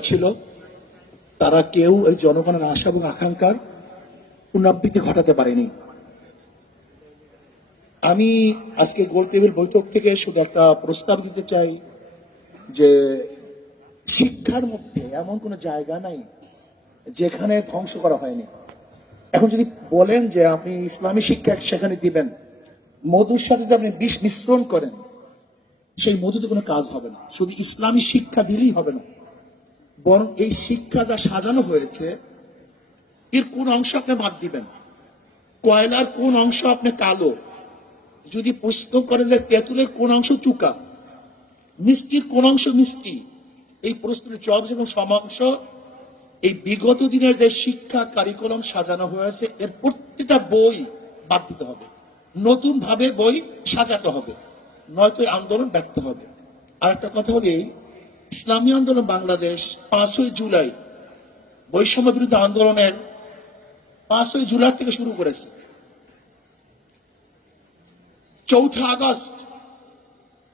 ছিল, তারা কেউ এই জনগণের আশা এবং আকাঙ্ক্ষার পুনরাবৃত্তি ঘটাতে পারেনি। আমি আজকে গোল টেবিল বৈঠক থেকে শুধু একটা প্রস্তাব দিতে চাই যে, শিক্ষার মধ্যে এমন কোনো জায়গা নাই যেখানে ধ্বংস করা হয়নি। এখন যদি বলেন যে আপনি ইসলামী শিক্ষা সেখানে দিবেন, মধুর সাথে যদি আপনি বিষ মিশ্রণ করেন, সেই মধুতে কোনো কাজ হবে না। শুধু ইসলামী শিক্ষা দিলেই হবে না। বরং এই শিক্ষা যা সাজানো হয়েছে এর কোন অংশ আপনি বাদ দিবেন কয়লার কোন অংশ আপনি কালো। যদি প্রশ্ন করেন যে তেঁতুলের কোন অংশ চুকা মিষ্টির কোন অংশ মিষ্টি এই প্রশ্নের জবাব এবং সমাংশ এই বিগত দিনের যে শিক্ষা কারিকুলাম সাজানো হয়েছে এর প্রত্যেকটা বই বাদ দিতে হবে। নতুন ভাবে বই সাজাতে হবে। নয়তো আন্দোলন ব্যর্থ হবে। আর একটা কথা হলো এই, ইসলামী আন্দোলন বাংলাদেশ পাঁচই জুলাই বৈষম্য বিরুদ্ধ আন্দোলনের পাঁচই জুলাই থেকে শুরু করেছে। চৌঠা আগস্ট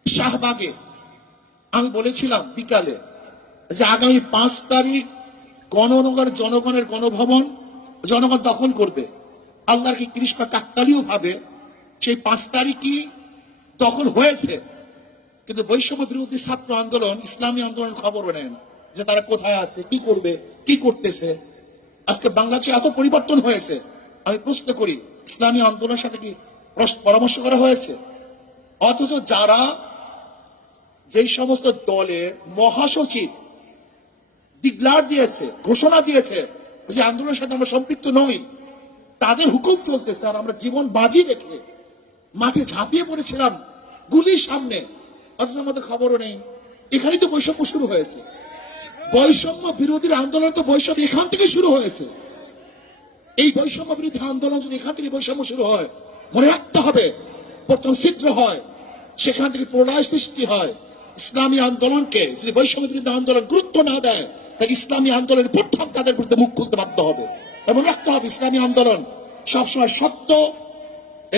শাহবাগে আমি বলেছিলাম বিকালে যে আগামী পাঁচ তারিখ গণনগর জনগণের গণভবন জনগণ দখল করবে। আল্লাহর কি কৃষ্ণা কাকতালীয় ভাবে সেই পাঁচ তারিখই দখল হয়েছে? কিন্তু বৈষম্য বিরোধী ছাত্র আন্দোলন, ইসলামী আন্দোলন খবর নেয় না যে তারা কোথায় আছে, কি করবে, কি করতেছে। আজকে বাংলাদেশে এত পরিবর্তন হয়েছে। আমি প্রশ্ন করি, ইসলামী আন্দোলনের সাথে কি পরামর্শ করা হয়েছে? অথচ যারা যেই সমস্ত দলের মহাসচিব ডিক্লার দিয়েছে, ঘোষণা দিয়েছে যে আন্দোলনের সাথে আমরা সম্পৃক্ত নই, তাদের হুকুম চলতেছে আর আমরা জীবন বাজি রেখে মাঠে ঝাঁপিয়ে পড়েছিলাম গুলির সামনে। অথচ আমাদের খবরও নেই। এখানেই তো বৈষম্য শুরু হয়েছে। বৈষম্য বিরোধীর আন্দোলন তো বৈষম্য এখান থেকে শুরু হয়েছে। এই বৈষম্য বিরোধী আন্দোলন যদি এখান থেকে বৈষম্য শুরু হয়, মনে রাখতে হবে, প্রথম ছিদ্র হয়, সেখান থেকে প্রলয় সৃষ্টি হয়। ইসলামী আন্দোলনকে যদি বৈষম্য বিরোধী আন্দোলন গুরুত্ব না দেয়, তাহলে ইসলামী আন্দোলনের প্রথম তাদের বিরুদ্ধে মুখ খুলতে বাধ্য হবে? এবং রাখতে হবে, ইসলামী আন্দোলন সবসময় সত্য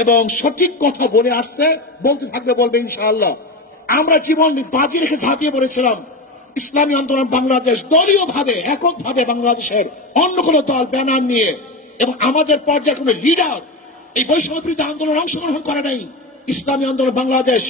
এবং সঠিক কথা বলে আসছে, বলতে থাকবে, বলবে ইনশাআল্লাহ। আমরা জীবন বাজি রেখে ঝাঁপিয়ে পড়েছিলাম। ইসলামী আন্দোলন বাংলাদেশ দলীয় ভাবে একক ভাবে বাংলাদেশের অন্য কোনো দল ব্যানার নিয়ে এবং আমাদের পর্যায়ে কোনো লিডার এই বৈষম্য বিরুদ্ধে আন্দোলন অংশগ্রহণ করে নাই। ইসলামী আন্দোলন বাংলাদেশ